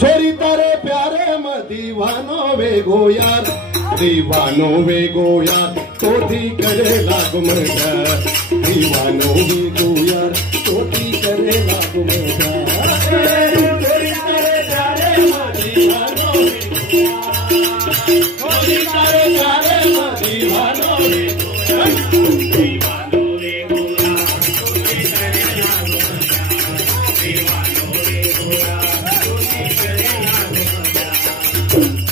छोरी तारे प्यारे में दीवानो वे गो यार, दीवानो वे गो यार तो दी करे लागू मजा, दीवानो वे गो यार तो दी करे लागू मजा। छोरी तारे प्यारे में दीवानो वे गो यार, छोरी तारे प्यारे में दीवानो वे गो यार, दीवानो वे गो यार तो दी करे लागू मजा, दीवानो वे गो यार तो दी करे लागू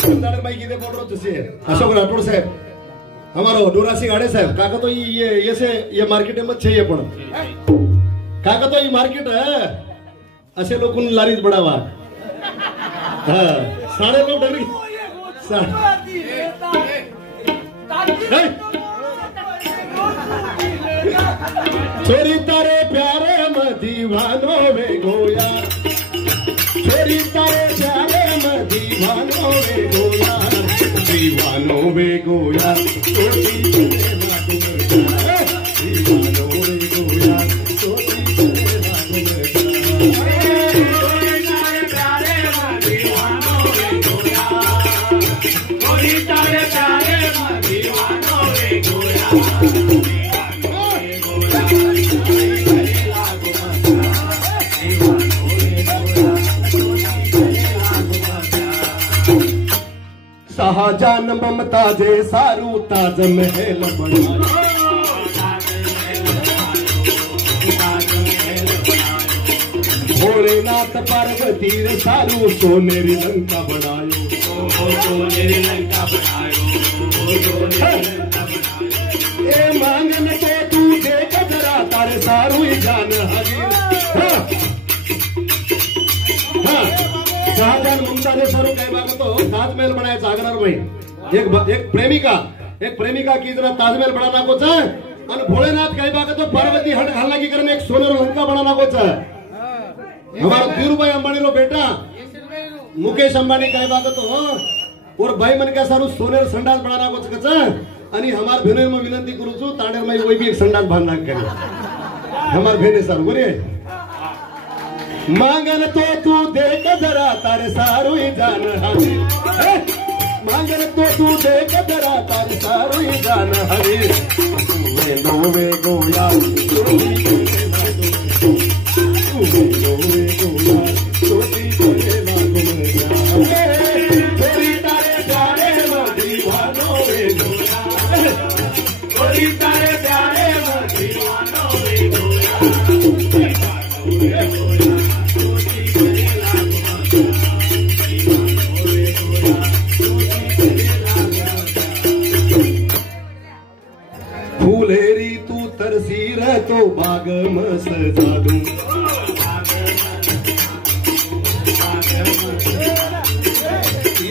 मजा। भाई किधर बोल रहे हो तुझसे? अशोक राठौड़ साहब, हमारा डोरासी गाड़े साहब, काका तो ये से ये मार्केट में चाहिए पण काका तो ये मार्केट है असे लोग लारीच बडावा। हाँ सारे लोग डर छोरी तारे प्यारे में दीवानो में गोया, छोरी तारे प्यारे में दीवानो में गोया, दीवानो में गोया तो दीवानो में गोया तो शाहजहान ममताजे सारू ताज महल बनायो, भोलेनाथ पार्वती रे सारू सोनेरी लंका बनायो, सोनेरी लंका बनायो, ए मांगन तो तू देख जरा तारे सारू ही जान हरी। शाहजहान मुमताज सारू कई बार तो ताजमहल बनाया जागरण में, एक प्रेमिका की तरह ताजमहल बनाना को चाहे, और भोलेनाथ कई बार तो पार्वती हालांकि करने एक सोने लंका बनाना को चाहे। हमारा धीरूभाई अंबानी रो बेटा मुकेश अंबानी कई बार तो और भाई मन का सारू सोने संडास बनाना को चाहे, आणि हमार भेने में विनंती करू छू तांडेर में वही भी एक संडास बांधना करे हमार भेने सारू बोलिए। मांगन तो तू देख जरा तारे सारू ही जान हरी, मांगन तो तू देख जरा तारे सारू ही जान हरी, वे गोया छोरी तारे प्यारे में दीवानो वे गोया, छोरी तारे प्यारे में दीवानो वे गोया, फूलेरी तू तरसी रह तो बाग में सजा दूं,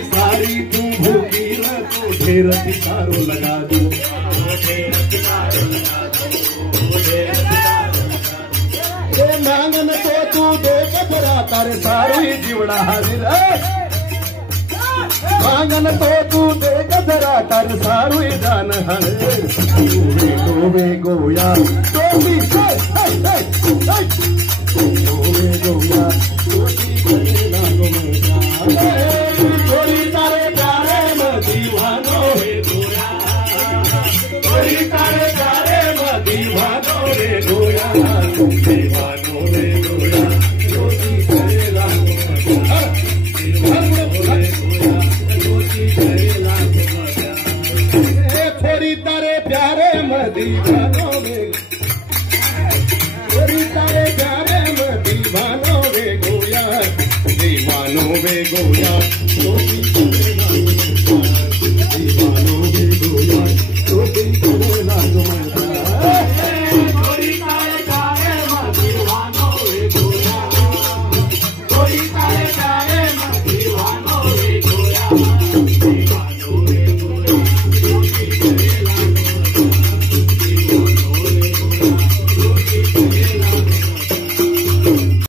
सारी तू भूखी रह तो ढेर सितारो लगा दूं, मांगन तो तू देख जरा तारे सारू ही जीवड़ा हाजिर, मांगन तो तू देख जरा तारे सारू ही जान हरे, वे गोया तो भी गोया छोरी तारे प्यारे में दीवानो रे गोया, छोरी तारे प्यारे में दीवानो रे गोया, दीवानो रे गोया रोटी करेला छोरी तारे प्यारे में दीवानो रे, छोरी तारे प्यारे में दीवानो रे गोया, दीवानो वे गोया।